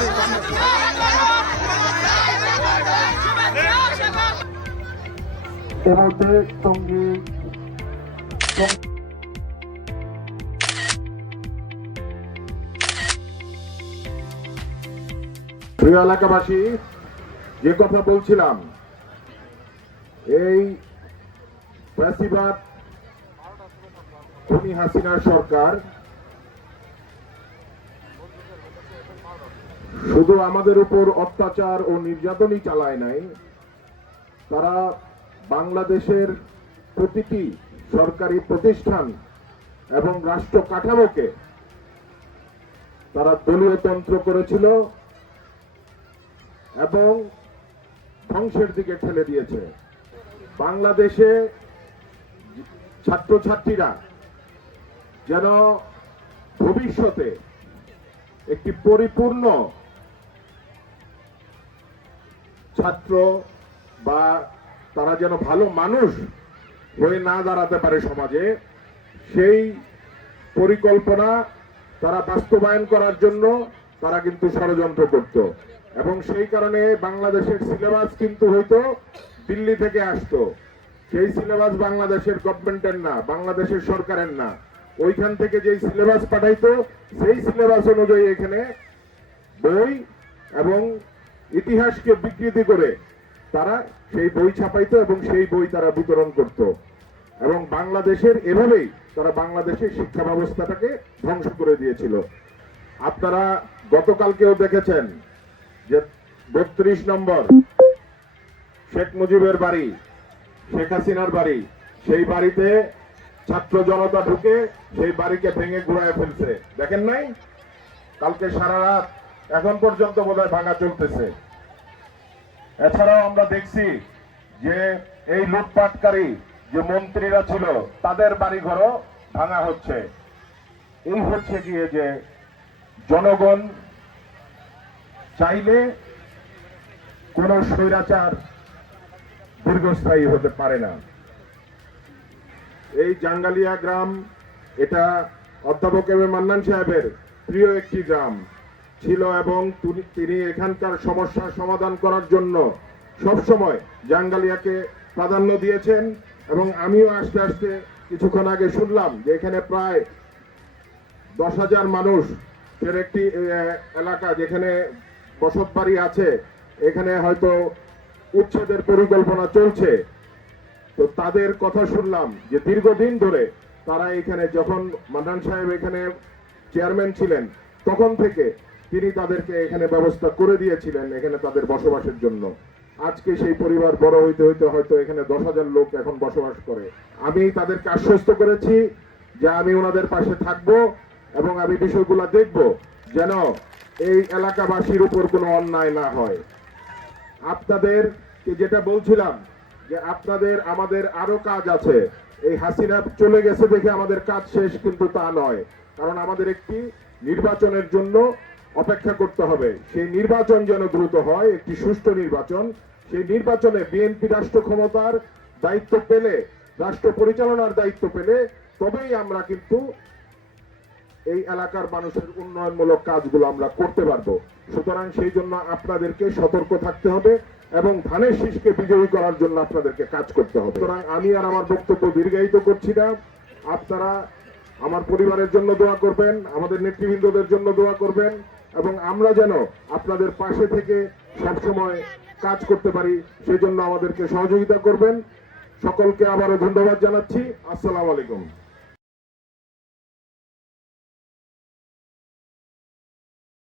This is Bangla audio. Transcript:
এ মুহূর্তে টঙ্গী প্রিয় এলাকাবাসী, যে কথা বলছিলাম, এই ফ্যাসিবাদ খুনি হাসিনার সরকার শুধু আমাদের উপর অত্যাচার ও নির্যাতনই চালায় নাই, তারা বাংলাদেশের প্রতিটি সরকারি প্রতিষ্ঠান এবং রাষ্ট্র কাঠামোকে তারা দলীয়তন্ত্র করেছিল এবং ধ্বংসের দিকে ঠেলে দিয়েছে। বাংলাদেশে ছাত্রছাত্রীরা যেন ভবিষ্যতে একটি পরিপূর্ণ ছাত্র বা তারা যেন ভালো মানুষ হয়ে না দাঁড়াতে পারে সমাজে, সেই পরিকল্পনা তারা বাস্তবায়ন করার জন্য তারা কিন্তু ষড়যন্ত্র করত এবং সেই কারণে বাংলাদেশের সিলেবাস কিন্তু হয়তো দিল্লি থেকে আসতো। সেই সিলেবাস বাংলাদেশের গভর্নমেন্টের না, বাংলাদেশের সরকারের না। ওইখান থেকে যেই সিলেবাস পাঠাইতো সেই সিলেবাস অনুযায়ী এখানে বই এবং ইতিহাসকে বিকৃতি করে তারা সেই বই ছাপাইতো এবং সেই বই তারা বিতরণ করত এবং বাংলাদেশের এভাবেই তারা বাংলাদেশের শিক্ষা ব্যবস্থাটাকে ধ্বংস করে দিয়েছিল। আপনারা গতকালকেও দেখেছেন যে 32 নম্বর শেখ মুজিবের বাড়ি, শেখ হাসিনার বাড়ি, সেই বাড়িতে ছাত্র জনতা ঢুকে সেই বাড়িকে ভেঙে ঘুরায় ফেলছে। দেখেন নাই? কালকে সারা রাত এখন পর্যন্ত বোধহয় ভাঙা চলতেছে। এছাড়াও আমরা দেখছি যে এই লুটপাটকারী যে মন্ত্রীরা ছিল তাদের বাড়িঘরও ভাঙা হচ্ছে। এই হচ্ছে গিয়ে যে জনগণ চাইলে কোন স্বৈরাচার দীর্ঘস্থায়ী হতে পারে না। এই জাঙ্গালিয়া গ্রাম, এটা অধ্যাপক এম এ মান্নান সাহেবের প্রিয় একটি গ্রাম ছিল এবং তিনি এখানকার সমস্যা সমাধান করার জন্য সবসময় জাঙ্গালিয়াকে প্রাধান্য দিয়েছেন এবং আমিও আস্তে আস্তে কিছুক্ষণ আগে শুনলাম যে এখানে প্রায় 10,000 মানুষের একটি এলাকা যেখানে বসত বাড়ি আছে, এখানে হয়তো উচ্ছেদের পরিকল্পনা চলছে। তো তাদের কথা শুনলাম যে দীর্ঘদিন ধরে তারা এখানে, যখন মান্নান সাহেব এখানে চেয়ারম্যান ছিলেন তখন থেকে তিনি তাদেরকে এখানে ব্যবস্থা করে দিয়েছিলেন এখানে তাদের বসবাসের জন্য। আজকে সেই পরিবার বড় হইতে হইতে হয়তো এখানে 10,000 লোক এখন বসবাস করে। আমি তাদেরকে আশ্বস্ত করেছি যে আমি ওনাদের পাশে থাকব এবং আমি বিষয়গুলো দেখব যেন এই এলাকাবাসীর উপর কোনো অন্যায় না হয়। আপনাদেরকে যেটা বলছিলাম যে আপনাদের আমাদের আরো কাজ আছে। এই হাসিনা চলে গেছে দেখে আমাদের কাজ শেষ কিন্তু তা নয়, কারণ আমাদের একটি নির্বাচনের জন্য অপেক্ষা করতে হবে। সেই নির্বাচন যেন দ্রুত হয়, একটি সুষ্ঠু নির্বাচন। সেই নির্বাচনে বিএনপি রাষ্ট্র ক্ষমতার দায়িত্ব পেলে, রাষ্ট্র পরিচালনার দায়িত্ব পেলে তবেই আমরা কিন্তু এই এলাকার মানুষের উন্নয়নমূলক কাজগুলো আমরা করতে পারবো। সুতরাং সেই জন্য আপনাদেরকে সতর্ক থাকতে হবে এবং ধানের শীষকে বিজয়ী করার জন্য আপনাদেরকে কাজ করতে হবে। সুতরাং আমি আর আমার বক্তব্য দীর্ঘায়িত করছি না। আপনারা আমার পরিবারের জন্য দোয়া করবেন, আমাদের নেতৃবৃন্দদের জন্য দোয়া করবেন এবং আমরা যেন আপনাদের পাশে থেকে সবসময় কাজ করতে পারি সেই জন্য আমাদেরকে সহযোগিতা করবেন। সকলকে আবারও ধন্যবাদ জানাচ্ছি। আসসালামু আলাইকুম।